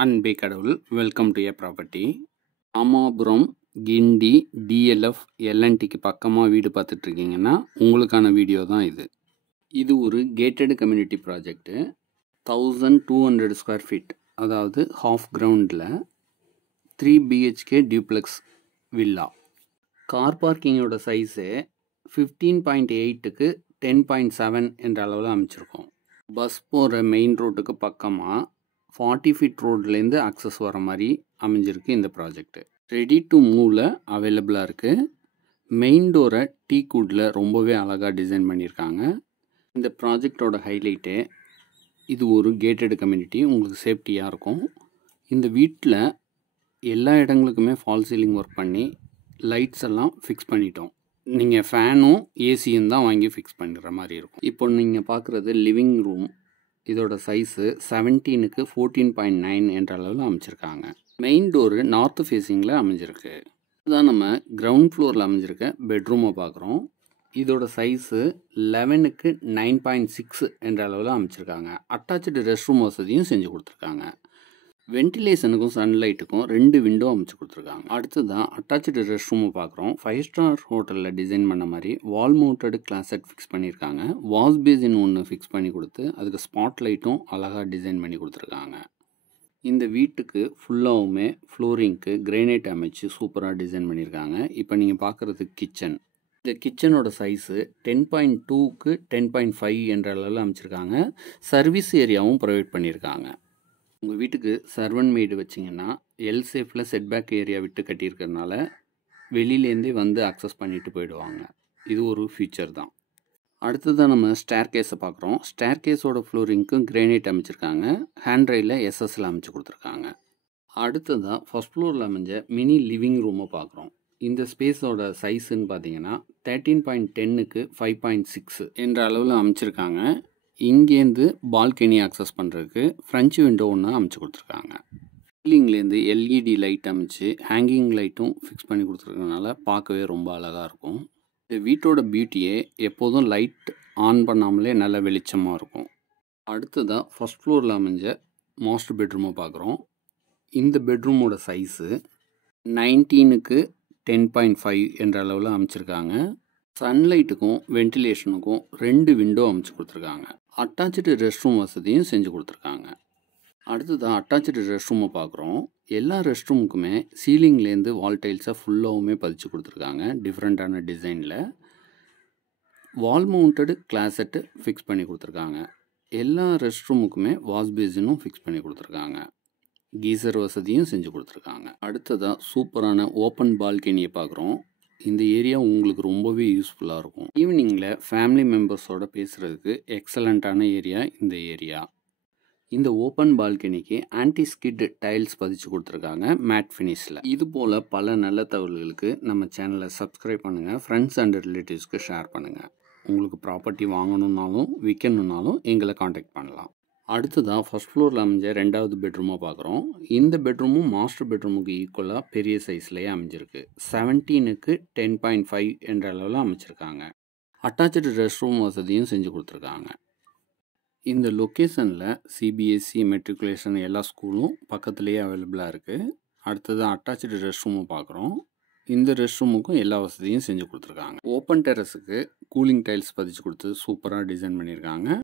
அன்பே கடவுள். Welcome to a property. Ramapuram Guindy DLF எல்என்டிக்கு பக்கமாக வீடு பார்த்துட்ருக்கீங்கன்னா உங்களுக்கான வீடியோ தான் இது. இது ஒரு gated community project. 1200 square feet, அதாவது ஹாஃப் கிரவுண்டில் 3 பிஹெச்கே டியூப்ளெக்ஸ் வில்லா. கார் பார்க்கிங்கோட சைஸு 15.8க்கு 10.7 என்ற அளவில் அமைச்சிருக்கோம். பஸ் போகிற மெயின் ரோட்டுக்கு பக்கமாக 40 ஃபீட் ரோட்லேருந்து அக்சஸ் வர மாதிரி அமைஞ்சிருக்கு இந்த ப்ராஜெக்ட்டு. ரெடி டு மூவில் அவைலபிளாக இருக்குது. மெயின் டோரை டீக்குட்டில் ரொம்பவே அழகாக டிசைன் பண்ணியிருக்காங்க. இந்த ப்ராஜெக்டோட ஹைலைட்டு, இது ஒரு கேட்டட் கம்யூனிட்டி, உங்களுக்கு சேஃப்டியாக இருக்கும். இந்த வீட்டில் எல்லா இடங்களுக்குமே ஃபால் சீலிங் ஒர்க் பண்ணி லைட்ஸ் எல்லாம் ஃபிக்ஸ் பண்ணிட்டோம். நீங்கள் ஃபேனும் ஏசியும் தான் வாங்கி ஃபிக்ஸ் பண்ணுற மாதிரி இருக்கும். இப்போ நீங்கள் பார்க்குறது லிவிங் ரூம். இதோட சைஸு 17க்கு 14.9 என்ற அளவில் அமைச்சிருக்காங்க. மெயின் டோரு நார்த் ஃபேஸிங்கில் அமைஞ்சிருக்கு. இதுதான் நம்ம கிரவுண்ட் ஃப்ளோரில் அமைஞ்சிருக்க பெட்ரூமை பார்க்குறோம். இதோட சைஸு 11க்கு 9.6 என்ற அளவில் அமைச்சிருக்காங்க. அட்டாச்சு ரெஸ்ட் ரூம் வசதியும் செஞ்சு கொடுத்துருக்காங்க. வென்டிலேஷனுக்கும் சன்லைட்டுக்கும் 2 விண்டோ அமைச்சு கொடுத்துருக்காங்க. அடுத்ததான் அட்டாச்சு ரெஸ்ட் ரூமை பார்க்குறோம். 5 ஸ்டார் ஹோட்டலில் டிசைன் பண்ண மாதிரி வால் மவுண்டட் கிளாசட் ஃபிக்ஸ் பண்ணியிருக்காங்க. வாஷ் பேசின் ஒன்று ஃபிக்ஸ் பண்ணி கொடுத்து அதுக்கு ஸ்பாட் லைட்டும் அழகாக டிசைன் பண்ணி கொடுத்துருக்காங்க. இந்த வீட்டுக்கு ஃபுல்லாகவுமே ஃப்ளோரிங்க்கு கிரானைட் அமைச்சு சூப்பராக டிசைன் பண்ணியிருக்காங்க. இப்போ நீங்கள் பார்க்குறது கிச்சன். இந்த கிச்சனோட சைஸு 10.2க்கு 10.5 என்ற அளவில் அமைச்சிருக்காங்க. சர்வீஸ் ஏரியாவும் ப்ரொவைட் பண்ணியிருக்காங்க. உங்கள் வீட்டுக்கு சர்வன்ட் மெய்டு வச்சிங்கன்னா எல் சேஃபில் செட்பேக் ஏரியா விட்டு கட்டியிருக்கிறதுனால வெளியிலேருந்தே வந்து அக்சஸ் பண்ணிட்டு போயிடுவாங்க. இது ஒரு ஃபீச்சர் தான். அடுத்ததான் நம்ம ஸ்டேர் கேஸை பார்க்குறோம். ஸ்டேர் கேஸோட ஃப்ளோரிங்க்கும் கிரானைட் அமைச்சிருக்காங்க. ஹேண்ட் ரைலில் எஸ்எஸ்ல அமைச்சு கொடுத்துருக்காங்க. அடுத்ததாக ஃபர்ஸ்ட் ஃப்ளோரில் அமைஞ்ச மினி லிவிங் ரூமை பார்க்குறோம். இந்த ஸ்பேஸோட சைஸுன்னு பார்த்தீங்கன்னா 13.10க்கு 5.6 என்ற அளவில் அமைச்சிருக்காங்க. இங்கேருந்து பால்கனி அக்சஸ் பண்ணுறதுக்கு ஃப்ரெஞ்சு விண்டோ ஒன்று அமைச்சு கொடுத்துருக்காங்க. சீலிங்லேருந்து எல்இடி லைட் அமைச்சு ஹேங்கிங் லைட்டும் ஃபிக்ஸ் பண்ணி கொடுத்துருக்கனால பார்க்கவே ரொம்ப அழகாக இருக்கும். இந்த வீட்டோட பியூட்டியே எப்போதும் லைட் ஆன் பண்ணாமலே நல்ல வெளிச்சமாக இருக்கும். அடுத்ததாக ஃபர்ஸ்ட் ஃப்ளோரில் அமைஞ்ச மாஸ்டர் பெட்ரூமை பார்க்குறோம். இந்த பெட்ரூமோட சைஸு 19க்கு 10.5 என்ற அளவில் அமைச்சிருக்காங்க. சன்லைட்டுக்கும் வென்டிலேஷனுக்கும் 2 விண்டோ அமைச்சு கொடுத்துருக்காங்க. அட்டாச்சு ரெஸ்ட் ரூம் வசதியும் செஞ்சு கொடுத்துருக்காங்க. அடுத்ததான் அட்டாச்சு ரெஸ்ட் ரூமை பார்க்குறோம். எல்லா ரெஸ்ட் ரூமுக்குமே சீலிங்லேருந்து வால் டைல்ஸை ஃபுல்லாகவுமே பதிச்சு கொடுத்துருக்காங்க. டிஃப்ரெண்ட்டான டிசைனில் வால் மவுண்டடு கிளாசெட்டு ஃபிக்ஸ் பண்ணி கொடுத்துருக்காங்க. எல்லா ரெஸ்ட் ரூமுக்குமே வாஷ் பேசினும் ஃபிக்ஸ் பண்ணி கொடுத்துருக்காங்க. கீசர் வசதியும் செஞ்சு கொடுத்துருக்காங்க. அடுத்ததாக சூப்பரான ஓப்பன் பால்கனியை பார்க்குறோம். இந்த ஏரியா உங்களுக்கு ரொம்பவே யூஸ்ஃபுல்லாக இருக்கும். ஈவினிங்கில் ஃபேமிலி மெம்பர்ஸோடு பேசுகிறதுக்கு எக்ஸலண்ட்டான ஏரியா இந்த ஏரியா. இந்த ஓப்பன் பால்கனிக்கு ஆன்டி ஸ்கிட் டைல்ஸ் பதிச்சு கொடுத்துருக்காங்க மேட் ஃபினிஷில். இது போல் பல நல்ல தகவல்களுக்கு நம்ம சேனலை சப்ஸ்கிரைப் பண்ணுங்கள். ஃப்ரெண்ட்ஸ் அண்ட் ரிலேட்டிவ்ஸ்க்கு ஷேர் பண்ணுங்கள். உங்களுக்கு ப்ராப்பர்ட்டி வாங்கணுன்னாலும் விற்கணுன்னாலும் எங்களை காண்டாக்ட் பண்ணலாம். அடுத்ததாக ஃபர்ஸ்ட் ஃப்ளோரில் அமைஞ்ச 2வது பெட்ரூமை பார்க்குறோம். இந்த பெட்ரூமும் மாஸ்டர் பெட்ரூமுக்கு ஈக்குவலாக பெரிய சைஸ்லேயே அமைஞ்சிருக்கு. 17க்கு 10.5 என்ற அளவில் அமைச்சிருக்காங்க. அட்டாச்சு ரெஸ்ட் ரூம் வசதியும் செஞ்சு கொடுத்துருக்காங்க. இந்த லொக்கேஷனில் சிபிஎஸ்சி மெட்ரிகுலேஷன் எல்லா ஸ்கூலும் பக்கத்துலேயே அவைலபிளாக இருக்குது. அடுத்தது அட்டாச்சு ரெஸ்ட் ரூமை பார்க்குறோம். இந்த ரெஸ்ட் ரூமுக்கும் எல்லா வசதியும் செஞ்சு கொடுத்துருக்காங்க. ஓப்பன் டெரஸுக்கு கூலிங் டைல்ஸ் பதிச்சு கொடுத்து சூப்பராக டிசைன் பண்ணியிருக்காங்க.